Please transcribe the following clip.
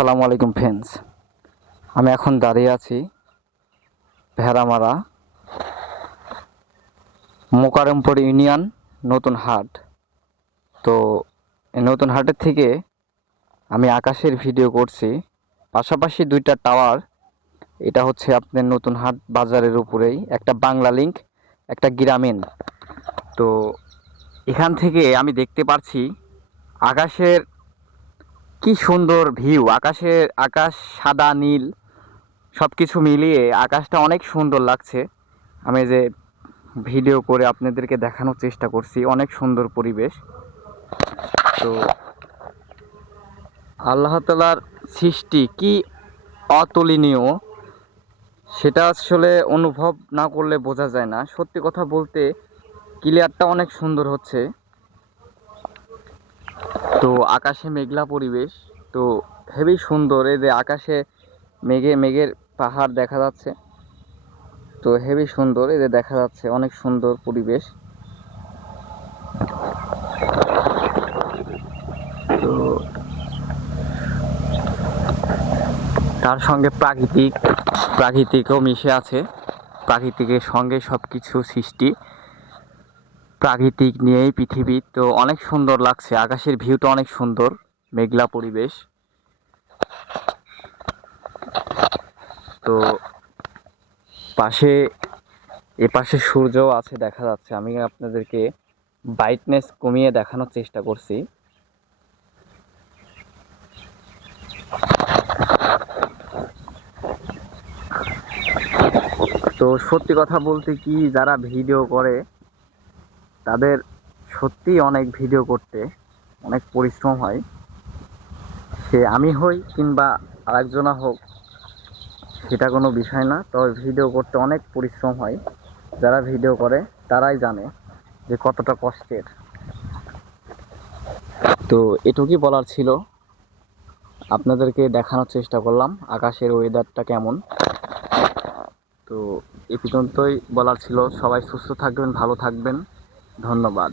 আসসালামু আলাইকুম ফ্রেন্ডস। আমি এখন দাঁড়িয়ে আছি ভেড়ামারা মোকারমপুর ইউনিয়ন নতুন হাট। তো এই নতুন হাটের থেকে আমি আকাশের ভিডিও করছি, পাশাপাশি দুইটা টাওয়ার। এটা হচ্ছে আপনার নতুন হাট বাজারের উপরেই একটা বাংলা লিংক, একটা গ্রামীণ। তো এখান থেকে আমি দেখতে পাচ্ছি আকাশের কি সুন্দর ভিউ। আকাশ সাদা নীল সব কিছু মিলিয়ে আকাশটা অনেক সুন্দর লাগছে। আমি যে ভিডিও করে আপনাদেরকে দেখানোর চেষ্টা করছি, অনেক সুন্দর পরিবেশ। তো আল্লাহ তাআলার সৃষ্টি কি অতুলনীয়, সেটা আসলে অনুভব না করলে বোঝা যায় না। সত্যি কথা বলতে ক্লিয়ারটা অনেক সুন্দর হচ্ছে। তো আকাশে মেঘলা পরিবেশ, তো হেবি সুন্দর। এই যে আকাশে মেঘের পাহাড় দেখা যাচ্ছে, তো হেবি সুন্দর। এই যে দেখা যাচ্ছে অনেক সুন্দর পরিবেশ। তো তার সঙ্গে প্রাকৃতিকও মিশে আছে। প্রাকৃতিকের সঙ্গে সব কিছু সৃষ্টি, প্রাকৃতিক নিয়েই পৃথিবী। তো অনেক সুন্দর লাগছে, আকাশের ভিউটা অনেক সুন্দর, মেঘলা পরিবেশ। তো এপাশে সূর্যও আছে দেখা যাচ্ছে। আমি আপনাদেরকে ব্রাইটনেস কমিয়ে দেখানোর চেষ্টা করছি। তো সত্যি কথা বলতে কি, যারা ভিডিও করে তাদের সত্যি অনেক ভিডিও করতে অনেক পরিশ্রম হয়। সে আমি হই কিংবা আরেকজনা হোক, সেটা কোনো বিষয় না। তবে ভিডিও করতে অনেক পরিশ্রম হয়। যারা ভিডিও করে তারাই জানে যে কতটা কষ্টের। তো এটুকুই বলার ছিল, আপনাদেরকে দেখানোর চেষ্টা করলাম আকাশের ওয়েদারটা কেমন। তো এ পর্যন্তই বলার ছিল। সবাই সুস্থ থাকবেন, ভালো থাকবেন। ধন্যবাদ।